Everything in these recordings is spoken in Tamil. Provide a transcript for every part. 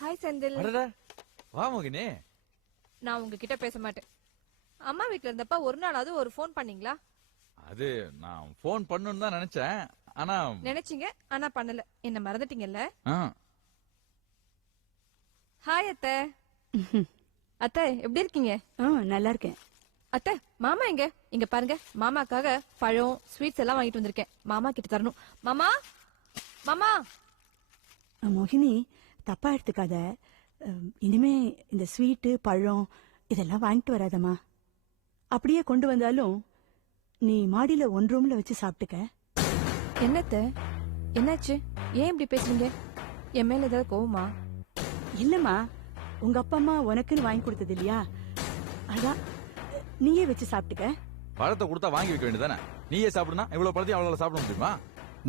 ஹாய் செந்தில். வா மோகினி. நான் உங்ககிட்ட பேச மாட்டேன். அம்மா வீட்ல இருந்தப்ப ஒரு நாளாவது ஒரு போன் பண்ணீங்களா? அது நான் போன் பண்ணணும்னு தான் நினைச்சேன். ஆனா நினைச்சீங்க ஆனா பண்ணல. என்ன மறந்துட்டீங்கல்ல? ஹாய் அத்தை. அத்தை எப்படி இருக்கீங்க? நல்லா இருக்கேன். அத்தை மாமா எங்க? இங்க பாருங்க, மாமாக்காக பழம் ஸ்வீட்ஸ் எல்லாம் வாங்கிட்டு வந்திருக்கேன். மாமா கிட்ட தரணும். மாமா மாமா. மோகினி, தப்பா எடுத்துக்காத. இனிமே இந்த ஸ்வீட்டு பழம் இதெல்லாம் வாங்கிட்டு வராதம்மா. அப்படியே கொண்டு வந்தாலும் நீ மாடியில ஒன் ரூம்ல வச்சு சாப்பிட்டுக்க. என்னத்த என்னாச்சு? ஏன் இப்படி பேசுறீங்க? என் மேல ஏதாவது கோவமா? இல்லம்மா, உங்க அப்பா அம்மா உனக்குன்னு வாங்கி கொடுத்தது இல்லையா, அதான் நீயே வச்சு சாப்பிட்டுக்க. பழத்தை கொடுத்தா வாங்கி வைக்க வேண்டியதானே? நீயே சாப்பிடுனா இவ்வளவு பழத்தையும் அவ்வளவு சாப்பிட முடியுமா?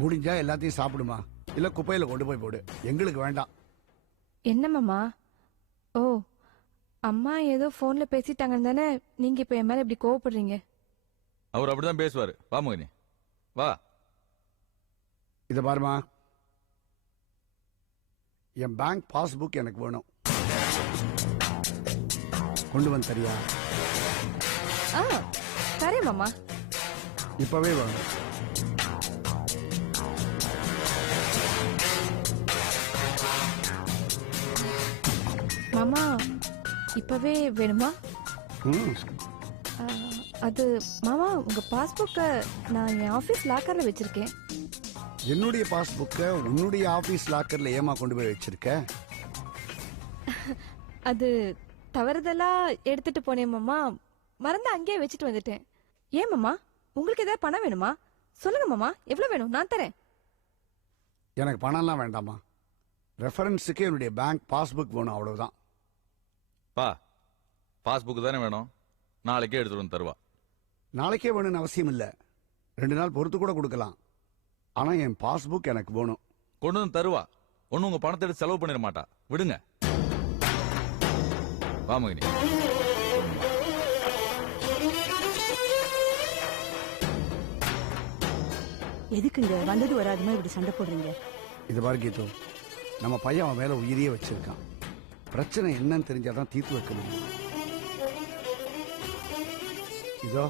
முடிஞ்சா எல்லாத்தையும் சாப்பிடுமா, இல்ல குப்பையில கொண்டு போய் போடு, எங்களுக்கு வேண்டாம். என்ன மாமா? ஓ, அம்மா ஏதோ போன்ல பேசிட்டாங்கன்னு தானே நீங்க இப்ப என் மேல இப்படி கோவப்படுறீங்க? அவர் அப்படிதான் பேசுவாரு. வா மோகினி வா. இத பாருமா, என் பேங்க் பாஸ்புக் எனக்கு வேணும். கொண்டு வந்து தரியா? சரி மாமா, இப்பவே வேணும். மாமா இப்பவே வேணுமா? அது மாமா, உங்க பாஸ்புக்க நான் என் ஆபீஸ் லாக்கர்ல வச்சிருக்கேன். என்னுடைய பாஸ்புக்க உன்னுடைய ஆபீஸ் லாக்கர்ல ஏமா கொண்டு போய் வச்சிருக்க? அது தவறுதலா எடுத்துட்டு போனேன் மாமா, மறந்து அங்கேயே வச்சுட்டு வந்துட்டேன். ஏன் மாமா, உங்களுக்கு ஏதாவது பணம் வேணுமா? சொல்லுங்க மாமா, எவ்வளவு வேணும்? நான் தரேன். எனக்கு பணம்லாம் வேண்டாமா, ரெஃபரன்ஸுக்கு என்னுடைய பேங்க் பாஸ்புக் வேணும், அவ்வளவுதான். பா, பாஸ்புக் தானே வேணும், நாளைக்கே எடுத்துட்டு வந்து தருவா. நாளைக்கே வேணும்னு அவசியம் இல்ல, 2 நாள் பொறுத்து கூட கொடுக்கலாம். ஆனா என் பாஸ்புக் எனக்கு வேணும். கொண்டு வந்து தருவா. ஒண்ணு உங்க பணத்தை எடுத்து செலவு பண்ணிட மாட்டா. விடுங்க. வா மோகினி. எதுக்குங்க வந்தது வராதுமா இப்படி சண்டை போடுறீங்க? இது பாரு கீது, நம்ம பையன் அவன் மேல உயிரியே வச்சிருக்கான். பிரச்சனை என்னன்னு தெரிஞ்சாதான் தீர்த்து வைக்க முடியும். இதோ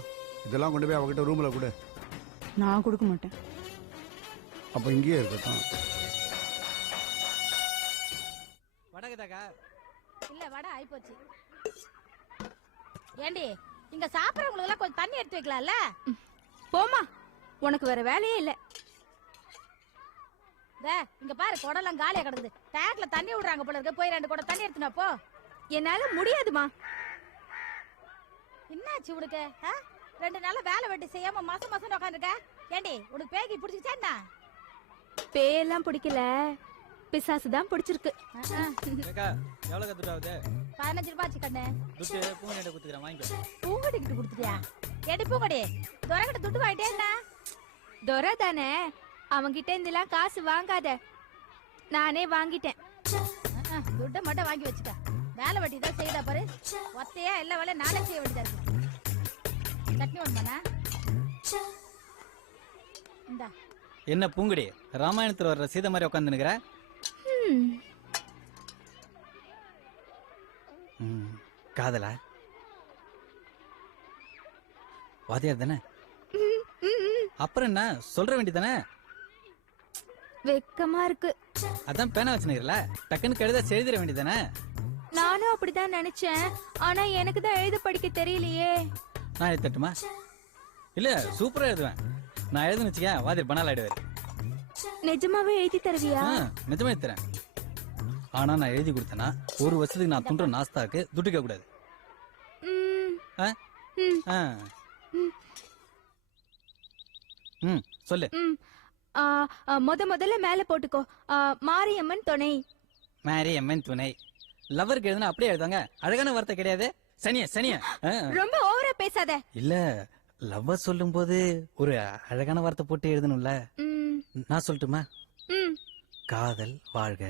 இதெல்லாம் கொண்டு போய் அவகிட்ட ரூம்ல கொடு. நான் கொடுக்க மாட்டேன். அப்ப இங்கேயே இருக்கட்டும். இல்ல வடை ஆயிப்போச்சு. ஏண்டி, இங்க சாப்பிடறவங்களுக்கு எல்லாம் கொஞ்சம் தண்ணி எடுத்து வைக்கலாம்ல? போமா, உனக்கு வேற வேலையே இல்ல. இங்க பாரு, குடம்லாம் காலியா கிடக்குது. டேங்க்ல தண்ணி விடுறாங்க போல இருக்கு. போய் 2 குடம் தண்ணி எடுத்துனா போ. என்னால முடியாதுமா. என்னாச்சு உனக்கு? 2 நாளா வேலை வெட்டி செய்யாம மாசம் உட்காந்துருக்க. ஏண்டி, உனக்கு பேகி பிடிச்சிச்சா என்ன? பேயெல்லாம் பிடிக்கல, பிசாசுதான் பிடிச்சிருக்கு. 15 ரூபாய் கண்ணு. பூங்கடிக்கிட்டு கொடுத்துட்டியா? ஏடி பூங்கடி, துறக்கிட்ட துட்டு வாங்கிட்டே என்ன? துரை தானே, அவங்கிட்ட இருந்தெல்லாம் காசு வாங்காத. நானே வாங்கிட்டேன். துட்டை மட்டும் வாங்கி வச்சுக்க. வேலை வெட்டி தான் செய்யடா பாரு. ஒத்தையா எல்லா வேலையும் நானே செய்ய வேண்டியதா இருக்கு. சட்னி ஒண்ணு பண்ணா இந்தா. என்ன பூங்குடி, ராமாயணத்துல வர்ற சீதை மாதிரி உட்காந்து நிக்கிற? காதலா? வாதியார் தானே? அப்புறம் என்ன சொல்ற வேண்டியதானே? வெக்கமா இருக்கு. அதான் பேனா வச்சுருக்கல, டக்குன்னு கழுத எழுதிட வேண்டியதானே? நானும் அப்படிதான் நினைச்சேன். ஆனா எனக்கு தான் எழுத படிக்க தெரியலையே. நான் எழுதி தட்டுமா? இல்ல, சூப்பரா எழுதுவேன். நான் எழுதுன்னு வச்சுக்க, வாதியார் பணால் ஆயிடுவாரு. நிஜமாவே எழுதி தருவியா? நிஜமா எழுதி தரேன். ஆனா நான் எழுதி கொடுத்தேன்னா 1 வருஷத்துக்கு நான் துண்ட நாஸ்தாக்கு துட்டுக்க கூடாது. சொல்லு. முதல்ல மேல போட்டுக்கோ. மாரியம்மன் துணை. மாரியம்மன் துணை. லவருக்கு எழுதுனா அப்படியே எழுதாங்க. அழகான வார்த்தை கிடையாது. சனிய சனிய ரொம்ப ஓவரா பேசாத. இல்ல, லவ்வர் சொல்லும் போது ஒரு அழகான வார்த்தை போட்டு எழுதணும்ல. நான் சொல்லட்டுமா? காதல் வாழ்க.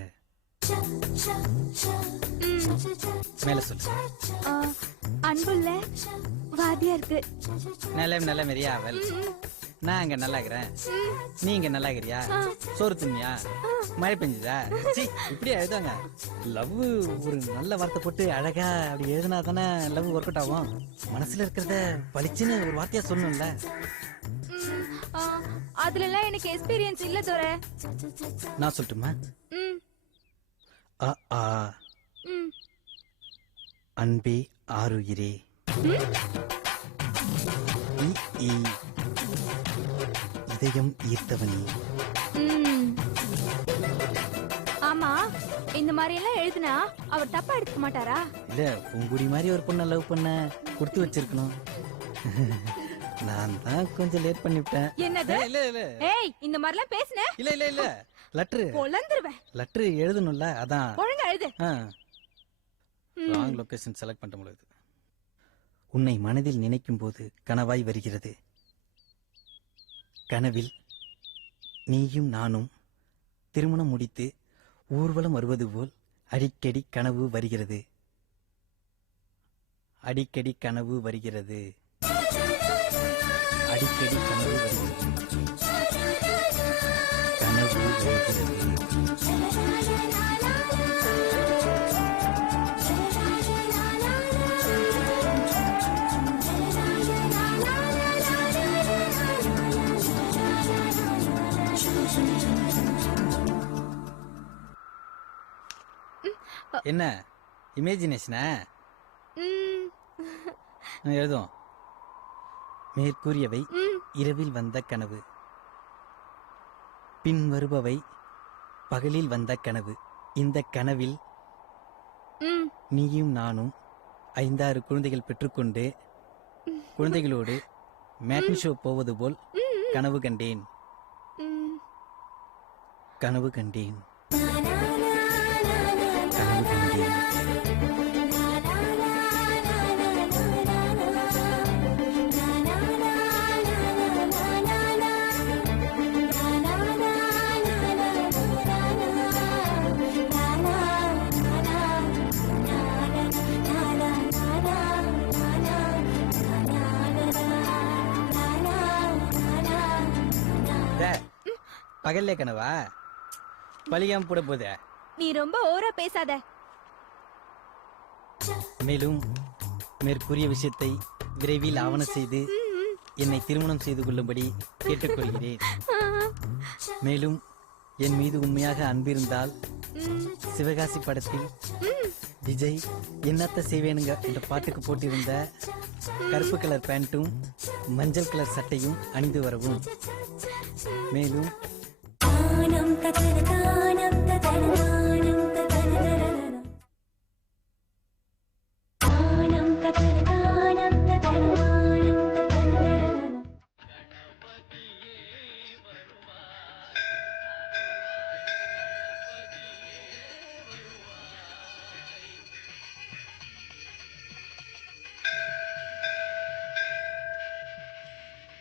மேல சொல்லு. அன்புள்ள வாதியாருக்கு நல்ல நல்ல மெரியாவல். நான் அங்க நல்லா இருக்கிறேன், நீ இங்க நல்லா இருக்கிறியா, சோறு தின்னியா, மழை பெஞ்சுதா, சீ இப்படியே எழுதுவாங்க. லவ் ஒரு நல்ல வார்த்தை போட்டு அழகா அப்படி எழுதினா தானே லவ் ஒர்க் அவுட் ஆகும். மனசுல இருக்கிறத பளிச்சுன்னு ஒரு வார்த்தையா சொல்லணும்ல. அதுல எல்லாம் எனக்கு எக்ஸ்பீரியன்ஸ் இல்ல தோர. நான் சொல்லட்டுமா? அ ஆ அன்பே ஆருயிரே, இ ஈ இதயம் ஈர்த்தவனி. ஆமா, இந்த மாதிரி எல்லாம் எழுதுனா அவர் தப்பா எடுத்துக்க மாட்டாரா? இல்ல, பூங்குடி மாதிரி ஒரு பொண்ணை லவ் பண்ண கொடுத்து வச்சிருக்கணும். நான் தான் கொஞ்சம் லேட் பண்ணிவிட்டேன். என்னது? இல்ல இல்ல ஏய், இந்த மாதிரி எல்லாம் பேசுன இல்ல இல்ல இல்ல லெட்டர் பொளந்துருவேன். லெட்டர் எழுதணும்ல, அதான். ஒழுங்கா எழுது. ராங் லொகேஷன் செலக்ட் பண்ண முடியாது. உன்னை மனதில் நினைக்கும் போது கனவாய் வருகிறது. கனவில் நீயும் நானும் திருமணம் முடித்து ஊர்வலம் வருவது போல் அடிக்கடி கனவு வருகிறது. அடிக்கடி கனவு வருகிறது. அடிக்கடி கனவு வருகிறது. கனவு வருகிறது. என்ன இமேஜினேஷனா? எழுதும். மேற்கூறியவை இரவில் வந்த கனவு, பின் வருபவை பகலில் வந்த கனவு. இந்த கனவில் நீயும் நானும் 5-6 குழந்தைகள் பெற்றுக்கொண்டு குழந்தைகளோடு மேட்னி ஷோ போவது போல் கனவு கண்டேன். கனவு கண்டேன். கனவு கண்டேன். பகல்லே கனவா? பழியாம போட போதே. நீ ரொம்ப ஓவரா பேசாத. மேலும் மேற்கூறிய விஷயத்தை விரைவில் ஆவண செய்து என்னை திருமணம் செய்து கொள்ளும்படி கேட்டுக்கொள்கிறேன். மேலும் என் மீது உண்மையாக அன்பிருந்தால் சிவகாசி படத்தில் விஜய் என்னத்த செய்வேனுங்க என்ற பாட்டுக்கு போட்டிருந்த கருப்பு கலர் பேண்ட்டும் மஞ்சள் கலர் சட்டையும் அணிந்து வரவும். மேலும்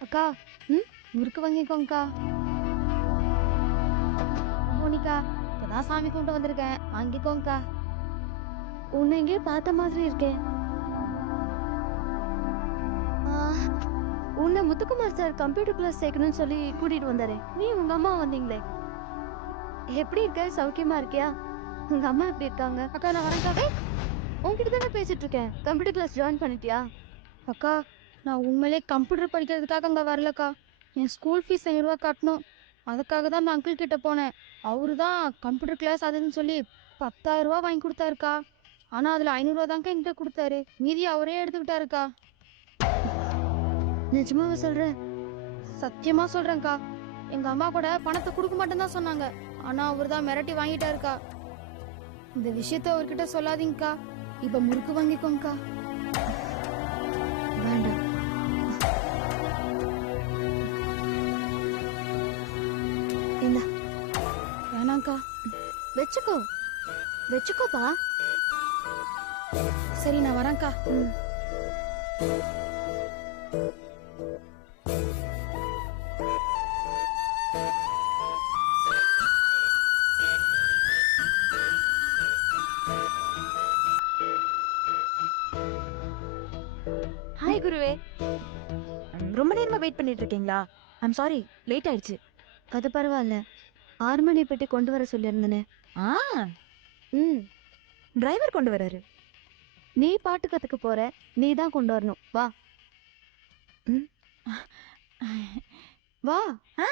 அக்கா, முறுக்கு வாங்கிக்கோங்கக்கா. மோனிகா, இப்பதான் சாமி கும்பிட்டு வந்திருக்கேன், வாங்கிக்கோங்கக்கா. உன்னை எங்கேயோ பார்த்த மாதிரி இருக்கேன். உன்னை முத்துக்குமார் சார் கம்ப்யூட்டர் கிளாஸ் சேர்க்கணும்னு சொல்லி கூட்டிட்டு வந்தாரு. நீ உங்க அம்மா வந்தீங்களே, எப்படி இருக்க? சௌக்கியமா இருக்கியா? உங்க அம்மா எப்படி இருக்காங்க? அக்கா நான் வரேன்க்கா. உன்கிட்ட தானே பேசிட்டு இருக்கேன். கம்ப்யூட்டர் கிளாஸ் ஜாயின் பண்ணிட்டியா? அக்கா, நான் உண்மையிலே கம்ப்யூட்டர் படிக்கிறதுக்காக அங்கே வரலக்கா. என் ஸ்கூல் ஃபீஸ் 500 ரூபா கட்டணும். அதுக்காக தான் நான் அங்கிள் கிட்ட போனேன். அவரு தான் கம்ப்யூட்டர் கிளாஸ் அதுன்னு சொல்லி 10,000 ரூபா வாங்கி கொடுத்தாருக்கா. ஆனால் அதில் 500 ரூபா தாங்க என்கிட்ட கொடுத்தாரு. மீதி அவரே எடுத்துக்கிட்டாருக்கா. நிஜமாவே சொல்கிறேன், சத்தியமாக சொல்கிறேன்க்கா. எங்கள் அம்மா கூட பணத்தை கொடுக்க மாட்டேன்னு தான் சொன்னாங்க. ஆனால் அவர் தான் மிரட்டி வாங்கிட்டாருக்கா. இந்த விஷயத்த அவர்கிட்ட சொல்லாதீங்கக்கா. இப்போ முறுக்கு வாங்கிக்கோங்கக்கா. வேண்டாம். என்ன வேணாங்க்கா. வச்சுக்கோ வச்சுக்கோப்பா. சரி நான் வரேன்க்கா. ஹாய் குருவே. ரொம்ப நேரமா வெயிட் பண்ணிட்டு இருக்கீங்களா? ஐம் சாரி, லேட் ஆயிடுச்சு. அது பரவாயில்ல. 6 மணி பெட்டி கொண்டு வர சொல்லியிருந்தனே. ஆ, ம். டிரைவர் கொண்டு வராரு. நீ பாட்டு கத்துக்க போற, நீ தான் கொண்டு வரணும். வா. ம். வா. ஆ.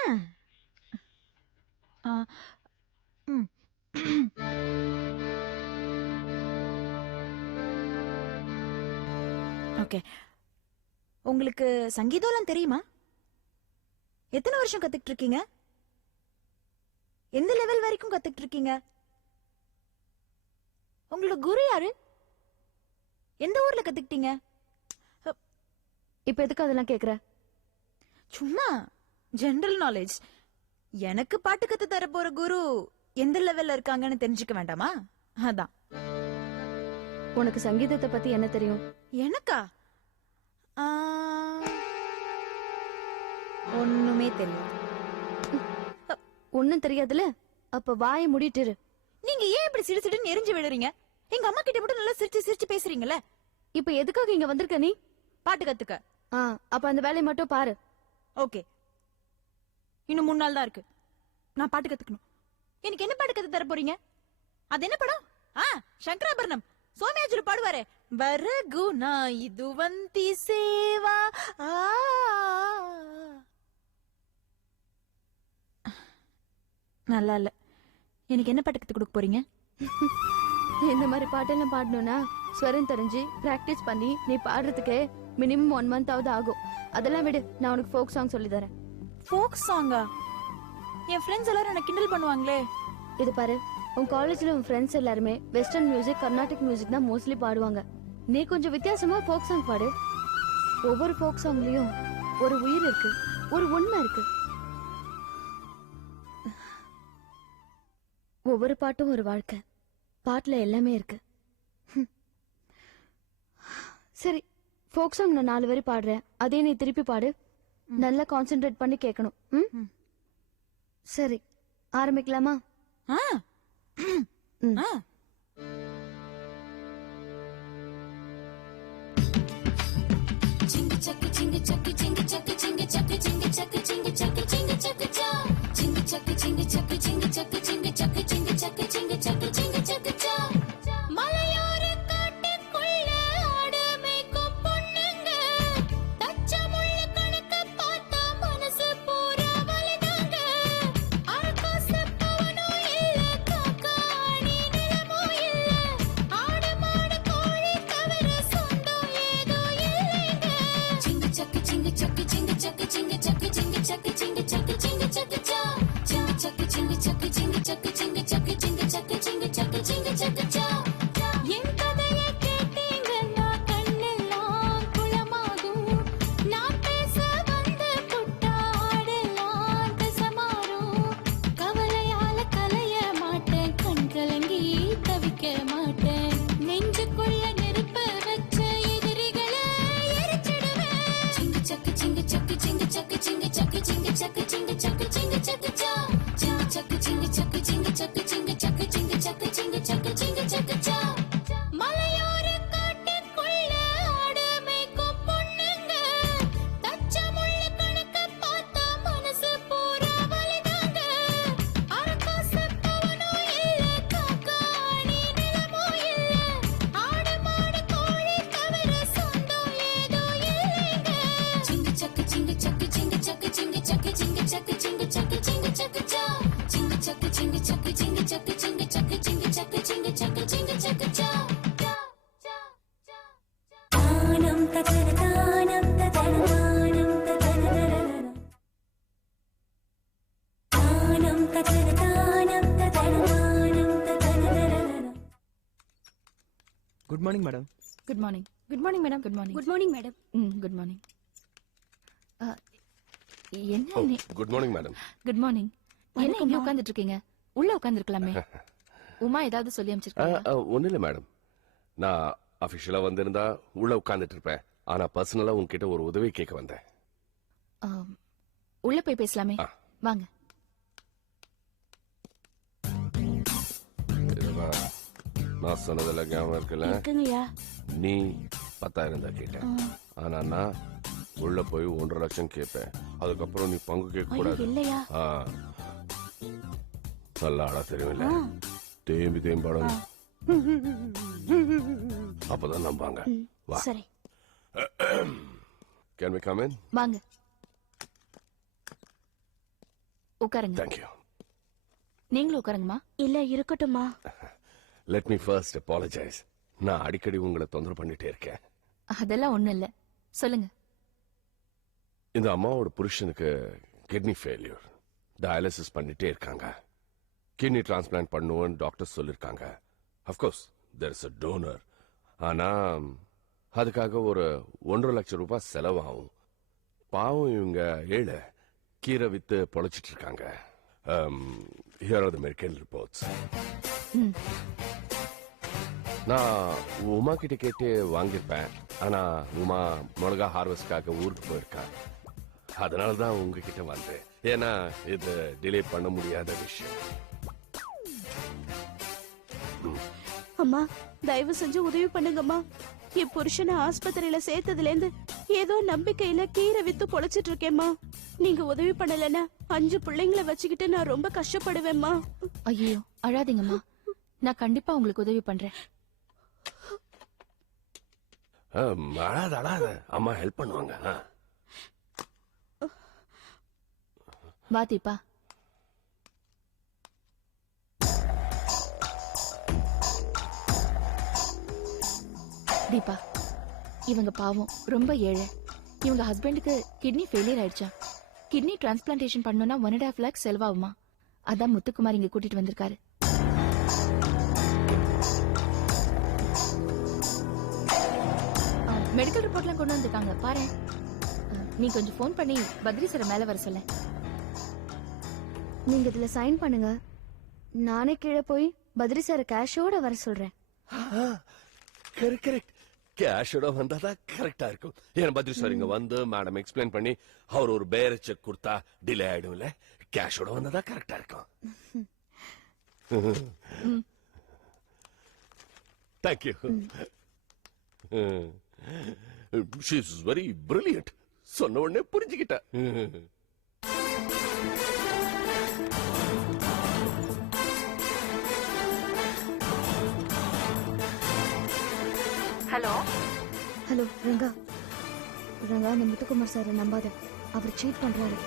ஆ. ம். ஓகே. உங்களுக்கு சங்கீதம்லாம் தெரியுமா? எத்தனை வருஷம் கத்துக்கிட்டு இருக்கீங்க? எந்த லெவல் வரைக்கும் கத்துக்கிட்டு இருக்கீங்க? உங்களோட குரு யாரு? எந்த ஊர்ல கத்துக்கிட்டீங்க? இப்ப எதுக்கு அதெல்லாம் கேக்குற? சும்மா ஜெனரல் நாலேஜ். எனக்கு பாட்டு கத்து தர போற குரு எந்த லெவல்ல இருக்காங்கன்னு தெரிஞ்சுக்க வேண்டாமா? அதான். உனக்கு சங்கீதத்தை பத்தி என்ன தெரியும்? எனக்கா? ஒண்ணுமே தெரியாது. ஒண்ணும் தெரியாதுல? அப்ப வாயை மூடிட்டு இரு. நீங்க ஏன் இப்படி சிடு சிடுன்னு எரிஞ்சு விடுறீங்க? எங்க அம்மா கிட்ட மட்டும் நல்லா சிரிச்சு சிரிச்சு பேசுறீங்கல்ல. இப்ப எதுக்காக இங்க வந்திருக்க நீ? பாட்டு கத்துக்க. அப்ப அந்த வேலையை மட்டும் பாரு. ஓகே. இன்னும் 3 நாள் தான் இருக்கு. நான் பாட்டு கத்துக்கணும். எனக்கு என்ன பாட்டு கத்து தர போறீங்க? அது என்ன படம்? சங்கராபரணம். சோமயாஜுலு பாடுவாரே, வரகுணா இதுவந்தி சேவா. நல்லா இல்ல. எனக்கு என்ன பாட்டு கத்து கொடுக்க போறீங்க? இந்த மாதிரி பாட்டெல்லாம் பாடணும்னா ஸ்வரம் தெரிஞ்சு பிராக்டிஸ் பண்ணி நீ பாடுறதுக்கு மினிமம் 1 month ஆவது ஆகும். அதெல்லாம் விடு, நான் உனக்கு ஃபோக் சாங் சொல்லி தரேன். ஃபோக் சாங்கா? என் ஃப்ரெண்ட்ஸ் எல்லாரும் என்ன கிண்டல் பண்ணுவாங்களே. இது பாரு, உன் காலேஜ்ல உன் ஃப்ரெண்ட்ஸ் எல்லாருமே வெஸ்டர்ன் மியூசிக், கர்நாடிக் மியூசிக் தான் மோஸ்ட்லி பாடுவாங்க. நீ கொஞ்சம் வித்தியாசமா ஃபோக் சாங் பாடு. ஒவ்வொரு ஃபோக் சாங்லயும் ஒரு உயிர் இருக்கு, ஒரு உண்மை இருக்கு. ஒவ்வொரு பாட்டும் ஒரு வாழ்க்கை. பாட்டுல எல்லாமே இருக்கு. சரி, ஃபோக் சாங் நான் 4 வரி பாடுறேன், அதே நீ திருப்பி பாடு. நல்லா கான்சென்ட்ரேட் பண்ணி கேட்கணும். சரி, ஆரம்பிக்கலாமா? Good morning madam. Good morning. Good morning madam. Good morning. Good morning madam. Good morning. என்ன நீ? Good morning madam. Good morning. என்ன இங்க உட்கார்ந்துட்டு இருக்கீங்க? உள்ள உட்கார்ந்திருக்கலாமே. உமா ஏதாவது சொல்லி அனுப்பிச்சிருக்காங்க? ஒன்றும் இல்லை மேடம். நான் அஃபிஷியலாக வந்திருந்தா உள்ள உட்காந்துட்டு இருப்பேன். ஆனால் பர்சனலாக உங்ககிட்ட ஒரு உதவி கேட்க வந்தேன். உள்ள போய் பேசலாமே, வாங்க. நான் சொன்னதெல்லாம் ஞாபகம் இருக்குல்ல? இருக்குங்கய்யா. நீ 10,000 தான் கேட்டேன். ஆனா நான் உள்ள போய் 1.5 லட்சம் கேட்பேன். அதுக்கப்புறம் நீ பங்கு கேட்க கூடாது. இல்லையா? ஆ. நல்ல ஆளா தெரியுமில்ல, தேம்பி தேம்பாடங்க, அப்பதான் நம்பாங்க. வா. சரி Can we come in? வாங்க உட்காருங்க. Thank you. நீங்களும் உட்காருங்கம்மா. இல்ல இருக்கட்டும்மா. Let me first apologize. நான் அடிக்கடி உங்களை தொந்தரவு பண்ணிட்டே இருக்கேன். அதெல்லாம் ஒண்ணும் இல்ல, சொல்லுங்க. இந்த அம்மாவோட புருஷனுக்கு கிட்னி ஃபெயிலியர், டயாலிசிஸ் பண்ணிட்டே இருக்காங்க. கிட்னி டிரான்ஸ்பிளான்ட் பண்ணுவோன்னு டாக்டர் சொல்லிருக்காங்க. Of course there is a donor. ஆனா அதுக்காக ஒரு 1.5 லட்சம் ரூபாய் செலவாகும். பாவம் இவங்க ஏழை, கீரை வித்து பொழைச்சிட்டு இருக்காங்க. Here are the medical reports. நான் உமா கிட்ட கேட்டு வாங்கியிருப்பேன். ஆனா உமா மிளகா ஹார்வெஸ்ட்காக ஊருக்கு போயிருக்கா. அதனாலதான் உங்ககிட்ட வந்தேன். ஏன்னா இது டிலே பண்ண முடியாத விஷயம். அம்மா தயவு செஞ்சு உதவி பண்ணுங்கம்மா. என் புருஷனை ஆஸ்பத்திரியில சேர்த்ததுல இருந்து ஏதோ நம்பிக்கையில கீரை வித்து பொழைச்சிட்டு இருக்கேம்மா. நீங்க உதவி பண்ணலன்னா 5 பிள்ளைங்களை வச்சுக்கிட்டு நான் ரொம்ப கஷ்டப்படுவேம்மா. ஐயோ அழாதீங்கம்மா, நான் கண்டிப்பா உங்களுக்கு உதவி பண்றேன். அழாத அழாத, அம்மா ஹெல்ப் பண்ணுவாங்க. வா தீபா. தீபா, இவங்க பாவம் ரொம்ப ஏழை. இவங்க ஹஸ்பண்டுக்கு கிட்னி ஃபெயிலியர் ஆயிடுச்சா. கிட்னி டிரான்ஸ்பிளான்டேஷன் பண்ணணும்னா 1.5 lakhs செலவாகுமா. அதான் முத்துக்குமார் இங்க கூட்டிட்டு வந்திருக்காரு. மெடிக்கல் ரிப்போர்ட்லாம் கொண்டு வந்திருக்காங்க பாரு. நீ கொஞ்சம் ஃபோன் பண்ணி பத்ரி சார் மேல வர சொல்ல. நீங்க இதுல சைன் பண்ணுங்க, நானே கீழே போய் பத்ரி சார் கேஷோட வர சொல்றேன். கரெக்ட், கேஷோட வந்தாதான் கரெக்டா இருக்கும். ஏன்னா பத்ரி சார் இங்க வந்து மேடம் எக்ஸ்பிளைன் பண்ணி அவர் ஒரு பேர செக் கொடுத்தா டிலே ஆயிடும்ல. கேஷோட வந்தாதான் கரெக்டா இருக்கும். Thank you. She is very brilliant. சொன்ன உடனே புரிஞ்சுக்கிட்டா. Hello hello Ranga. ரங்கா, அந்த முத்துக்குமார் சார் நம்பாத, அவர் சீட் பண்றாரு.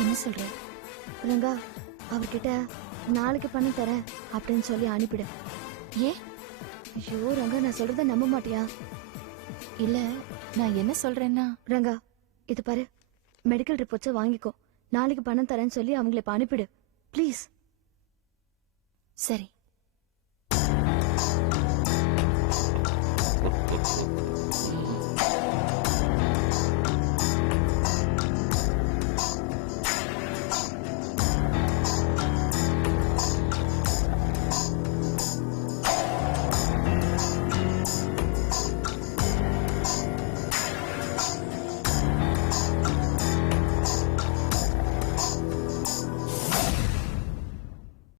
என்ன சொல்ற ரங்கா? அவர்கிட்ட நாளைக்கு பண்ணி தரேன் அப்படின்னு சொல்லி அனுப்பிடு. ஏன்? ஐயோ ரங்கா, நான் சொல்றத நம்ப மாட்டியா? இல்ல, நான் என்ன சொல்றேன்னா ரங்கா, இது பாரு, மெடிக்கல் ரிப்போர்ட்ஸை வாங்கிக்கோ, நாளைக்கு பணம் தரேன்னு சொல்லி அவங்களை இப்ப அனுப்பிடு ப்ளீஸ். சரி.